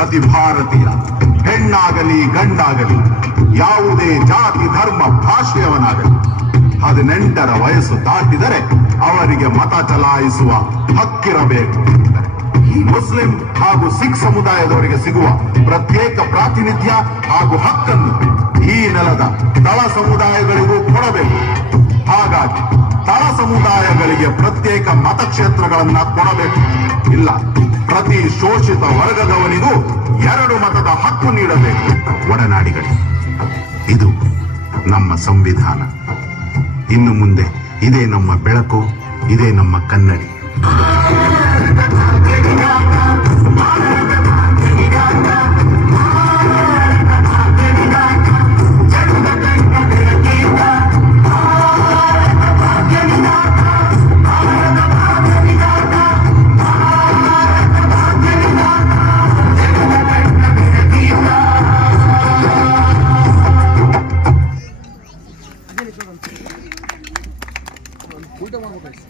ಪ್ರತಿ ಭಾರತೀಯ ಹೆಣ್ಣಾಗಲಿ ಗಂಡಾಗಲಿ ಯಾವುದೇ ಜಾತಿ ಧರ್ಮ ಭಾಷೆಯವನಾಗಲಿ 18ರ ವಯಸ್ಸು ದಾಟಿದರೆ ಅವರಿಗೆ ಮತ ಚಲಾಯಿಸುವ ಹಕ್ಕಿರಬೇಕು. ಮುಸ್ಲಿಂ ಹಾಗೂ ಸಿಖ್ ಸಮುದಾಯದವರಿಗೆ ಸಿಗುವ ಪ್ರತ್ಯೇಕ ಪ್ರಾತಿನಿಧ್ಯ ಹಾಗೂ ಹಕ್ಕನ್ನು ಈ ನೆಲದ ತಳ ಸಮುದಾಯಗಳಿಗೂ ಕೊಡಬೇಕು. ಹಾಗಾಗಿ ತಳ ಸಮುದಾಯಗಳಿಗೆ ಪ್ರತ್ಯೇಕ ಮತಕ್ಷೇತ್ರಗಳನ್ನ ಕೊಡಬೇಕು. ಇಲ್ಲ, ಪ್ರತಿ ಶೋಷಿತ ವರ್ಗದವನಿಗೂ 2 ಮತದ ಹಕ್ಕು ನೀಡಬೇಕು. ಒಡನಾಡಿಗಳೇ, ಇದು ನಮ್ಮ ಸಂವಿಧಾನ. ಇನ್ನು ಮುಂದೆ ಇದೇ ನಮ್ಮ ಬೆಳಕು, ಇದೇ ನಮ್ಮ ಕನ್ನಡಿ. ಊಟ ಮಾಡ್ಬೇಕು.